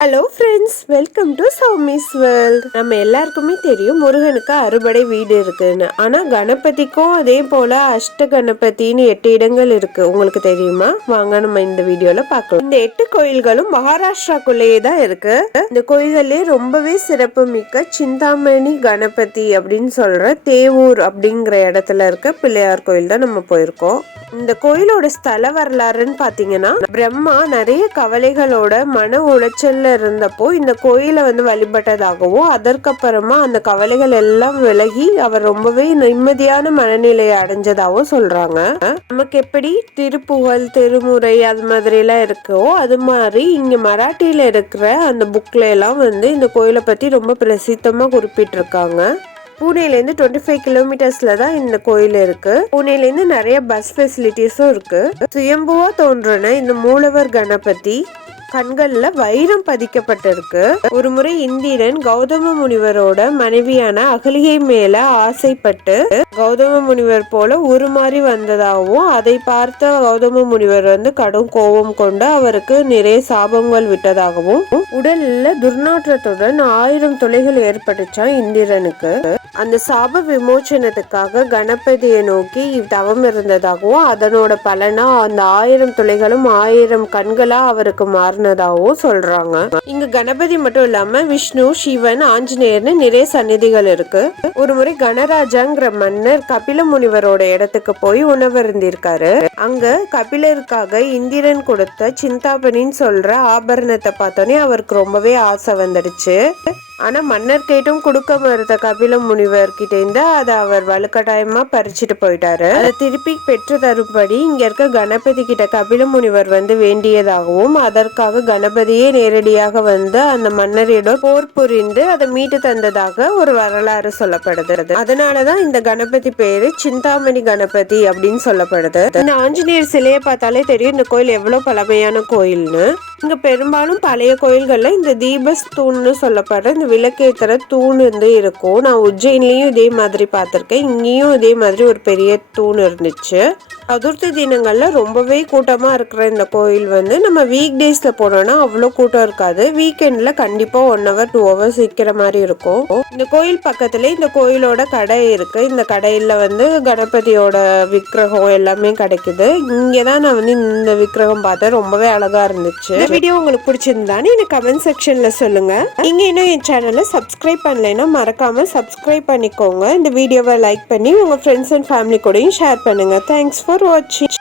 Hello friends welcome to Soumi's world நம்ம எல்லாருக்குமே தெரியும் முருகனுக்கு அறுபடை வீடு இருக்குன்னு. ஆனால் கணபதிக்கும் அதே போல அஷ்ட கணபதின்னு எட்டு இடங்கள் இருக்கு. உங்களுக்கு தெரியுமா? வாங்க நம்ம இந்த வீடியோல பார்க்கலாம். இந்த எட்டு கோயில்களும் மகாராஷ்டிராக்குள்ளேயே தான் இருக்கு. இந்த கோயில்களே ரொம்பவே சிறப்பு மிக்க சிந்தாமணி கணபதி அப்படின்னு சொல்ற தேவூர் அப்படிங்கிற இடத்துல இருக்க பிள்ளையார் கோயில் தான் நம்ம போயிருக்கோம். இந்த கோயிலோட ஸ்தல வரலாறுன்னு பாத்தீங்கன்னா பிரம்மா நிறைய கவலைகளோட மன உளைச்சல்ல இருந்தப்போ இந்த கோயிலை வந்து வழிபட்டதாகவும் அதற்கப்புறமா அந்த கவலைகள் எல்லாம் விலகி அவர் ரொம்பவே நிம்மதியான மனநிலையை அடைஞ்சதாகவும் சொல்றாங்க. நமக்கு எப்படி திருப்புகழ் திருமுறை அது மாதிரி எல்லாம் இருக்கோ அது மாதிரி இங்க மராட்டியில இருக்கிற அந்த புக்ல எல்லாம் வந்து இந்த கோயிலை பத்தி ரொம்ப பிரசித்தமா குறிப்பிட்டிருக்காங்க. பூனேலேருந்து டுவெண்ட்டி ஃபைவ் கிலோமீட்டர்ஸ்ல தான் இந்த கோயில் இருக்கு. பூனேலேருந்து நிறைய பஸ் ஃபெசிலிட்டிஸும் இருக்கு. சுயம்புவா தோன்றின இந்த மூலவர் கணபதி கண்கள்ல வைரம் பதிக்கப்பட்டிருக்கு. ஒரு முறை இந்திரன் கௌதம முனிவரோட மனைவியான அகலிகை மேல ஆசைப்பட்டு கௌதம முனிவர் போல உருமாறி வந்ததாகவும் அதை பார்த்த கௌதம முனிவர் வந்து கடும் கோபம் கொண்டு அவருக்கு நிறைய சாபங்கள் விட்டதாகவும் உடல்ல துர்நாற்றத்துடன் ஆயிரம் துளைகள் ஏற்பட்டுச்சான் இந்திரனுக்கு. அந்த சாப விமோச்சனத்துக்காக கணபதியை நோக்கி தவம் இருந்ததாகவும் அதனோட பலனா அந்த ஆயிரம் துளைகளும் ஆயிரம் கண்களா அவருக்கு மாறினதாகவும் சொல்றாங்க. இங்க கணபதி மட்டும் இல்லாம விஷ்ணு சிவன் ஆஞ்சநேயர்னு நிறைய சந்நிதிகள் இருக்கு. ஒரு முறை கணராஜாங்கிற மன்னர் கபில முனிவரோட இடத்துக்கு போய் உணவருந்திருக்காரு அங்க கபிலருக்காக இந்திரன் கொடுத்த சிந்தாபனின்னு சொல்ற ஆபரணத்தை பார்த்தோன்னே அவருக்கு ரொம்பவே ஆசை வந்துடுச்சு. ஆனா மன்னர் கேட்டும் கொடுக்க மறுத்த கபில முனிவர் கிட்ட இருந்து அதை அவர் வலுக்கட்டாயமா பறிச்சுட்டு போயிட்டாரு. அதை திருப்பி பெற்று தரும்படி இங்க இருக்க கணபதி கிட்ட கபில முனிவர் வந்து வேண்டியதாகவும் அதற்காக கணபதியே நேரடியாக வந்து அந்த மன்னரிடம் போர் புரிந்து அதை மீட்டு தந்ததாக ஒரு வரலாறு சொல்லப்படுது அதனாலதான் இந்த கணபதி பேரு சிந்தாமணி கணபதி அப்படின்னு சொல்லப்படுது. இந்த ஆஞ்சநேயர் சிலையை பார்த்தாலே தெரியும் இந்த கோயில் எவ்வளவு பழமையான கோயில்னு. இங்கே பெரும்பாலும் பழைய கோயில்களில் இந்த தீபஸ்தூன்னு சொல்லப்படுற இந்த விளக்கேத்துற தூண் வந்து இருக்கும். நான் உஜ்ஜயின்லேயும் இதே மாதிரி பார்த்துருக்கேன். இங்கேயும் இதே மாதிரி ஒரு பெரிய தூண் இருந்துச்சு. சதுர்த்தி தினங்களில் ரொம்பவே கூட்டமாக இருக்கிற இந்த கோயில் வந்து நம்ம வீக் டேஸில் போனோம்னா அவ்வளோ கூட்டம் இருக்காது. வீக்கெண்டில் கண்டிப்பாக ஒன் ஹவர் டூ ஹவர்ஸ் விற்கிற மாதிரி இருக்கும். இந்த கோயில் பக்கத்தில் இந்த கோயிலோட கடை இருக்குது இந்த கடையில் வந்து கணபதியோட விக்கிரகம் எல்லாமே கிடைக்குது. இங்கே தான் நான் வந்து இந்த விக்கிரகம் பார்த்தேன். ரொம்பவே அழகாக இருந்துச்சு. வீடியோ உங்களுக்கு பிடிச்சிருந்தான்னு எனக்கு கமெண்ட் செக்ஷன்ல சொல்லுங்க. நீங்க இன்னும் என் சேனலை சப்ஸ்கிரைப் பண்ணலைன்னா மறக்காம சப்ஸ்கிரைப் பண்ணிக்கோங்க. இந்த வீடியோவை லைக் பண்ணி உங்க ஃப்ரெண்ட்ஸ் அண்ட் ஃபேமிலி கூடயும் ஷேர் பண்ணுங்க. தேங்க்ஸ் ஃபார் வாட்சிங்